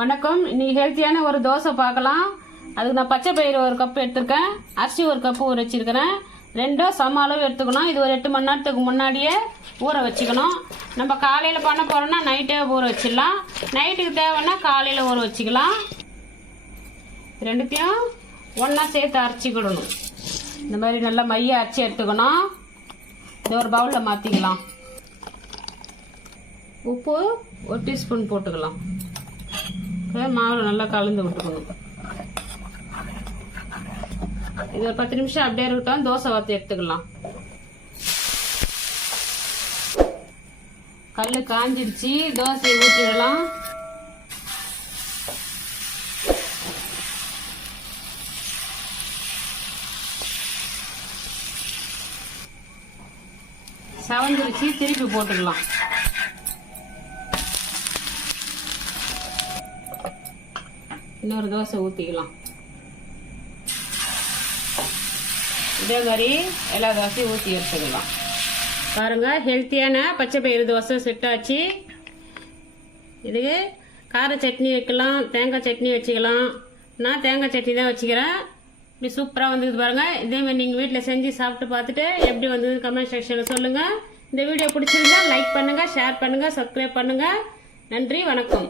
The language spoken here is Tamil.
வணக்கம். இன்னைக்கு ஹெல்த்தியான ஒரு தோசை பார்க்கலாம். அதுக்கு நான் பச்சை பயிறு ஒரு கப் எடுத்துருக்கேன், அரிசி ஒரு கப்பு ஊற வச்சிருக்கிறேன். ரெண்டும் சம அளவு எடுத்துக்கணும். இது ஒரு 8 மணி நேரத்துக்கு முன்னாடியே ஊற வச்சுக்கணும். நம்ம காலையில் பண்ண போறோம்னா நைட்டே ஊற வச்சிடலாம். நைட்டுக்கு தேவைன்னா காலையில் ஊற வச்சுக்கலாம். ரெண்டுத்தையும் ஒன்றா சேர்த்து அரைச்சிக்கிடணும். இந்த மாதிரி நல்லா மைய அரைச்சி எடுத்துக்கணும். இது ஒரு பவுலில் மாற்றிக்கலாம். உப்பு ஒரு டீஸ்பூன் போட்டுக்கலாம். மாவில் நல்லா கலந்து விட்டுக்கணும். இது ஒரு 10 நிமிஷம் அப்படியே இருக்கட்டும். தோசை வார்த்து எடுத்துக்கலாம். கல் காஞ்சிடுச்சு. தோசையை ஊற்றிடலாம். சவந்துருச்சு. திருப்பி போட்டுக்கலாம். இன்னொரு தோசை ஊற்றிக்கலாம். இதே மாதிரி எல்லா தோசையும் ஊற்றி எடுத்துக்கலாம். பாருங்க, ஹெல்த்தியான பச்சை பயிறு தோசை செட் ஆச்சு. இதுக்கு கார சட்னி வைக்கலாம், தேங்காய் சட்னி வச்சுக்கலாம். நான் தேங்காய் சட்னி தான் வச்சுக்கிறேன். இப்படி சூப்பராக வந்தது பாருங்க. இதேமாதிரி நீங்கள் வீட்டில் செஞ்சு சாப்பிட்டு பார்த்துட்டு எப்படி வந்தது கமெண்ட் செக்ஷனில் சொல்லுங்கள். இந்த வீடியோ பிடிச்சிருந்தா லைக் பண்ணுங்கள், ஷேர் பண்ணுங்கள், சப்ஸ்கிரைப் பண்ணுங்கள். நன்றி, வணக்கம்.